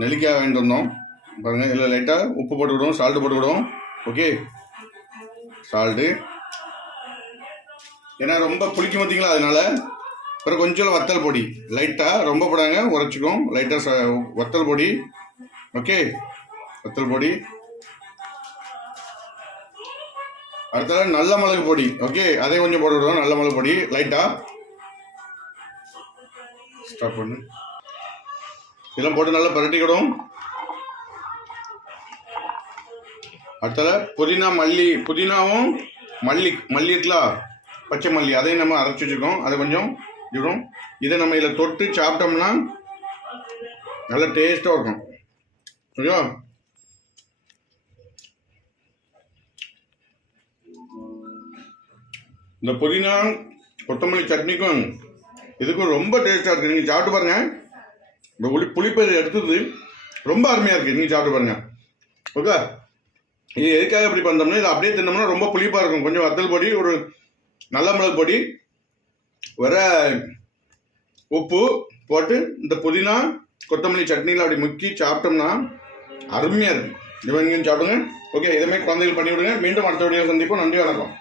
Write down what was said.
நெல்லிக்காய் வாங்கிட்டு வந்தோம் பாருங்கள். இதில் லைட்டாக உப்பு போட்டுக்கிடுவோம், சால்ட்டு போட்டுக்கிடுவோம். ஓகே, சால்ட்டு ஏன்னா ரொம்ப புளிக்கும் பார்த்தீங்களா, அதனால. அப்புறம் கொஞ்சம் வத்தல் பொடி லைட்டாக, ரொம்ப போடாங்க, உரைச்சிக்கும். லைட்டாக வத்தல் பொடி. ஓகே, வத்தல் பொடி. அடுத்தது நல்ல மிளகு பொடி. ஓகே, அதை கொஞ்சம் போட்டு விடுவோம். நல்ல மிளகு பொடி லைட்டாக ஸ்டாப் பண்ணு. இதெல்லாம் போட்டு நல்லா பரட்டிக்கிடும். அடுத்தது புதினா, மல்லி. புதினாவும் மல்லி இருக்கலாம், பச்சை மல்லி, அதையும் நம்ம அரைச்சி வச்சுருக்கோம். அதை கொஞ்சம் இடும். இதை நம்ம இதில் தொட்டு சாப்பிட்டோம்னா நல்லா டேஸ்ட்டாக இருக்கும். சரியா? இந்த புதினா கொத்தமல்லி சட்னிக்கும் இதுக்கும் ரொம்ப டேஸ்ட்டாக இருக்குது. நீங்கள் சாப்பிட்டு பாருங்கள். இந்த புளிப்பை எடுத்தது ரொம்ப அருமையாக இருக்குது. நீங்கள் சாப்பிட்டு பாருங்கள். ஓகே, இது எதுக்காக இப்படி பண்ணோம்னா, இதை அப்படியே தின்னோம்னா ரொம்ப புளிப்பாக இருக்கும். கொஞ்சம் வத்தல் பொடி, ஒரு நல்ல மிளகு பொடி, வர உப்பு போட்டு இந்த புதினா கொத்தமல்லி சட்னியில் அப்படி முக்கி சாப்பிட்டோம்னா அருமையாக இருக்குது. இவங்க சாப்பிடுங்க. ஓகே, இதே மாதிரி குழந்தைகள் பண்ணி விடுங்க. மீண்டும் அடுத்த வீடியோ சந்திப்போம். நன்றி, வணக்கம்.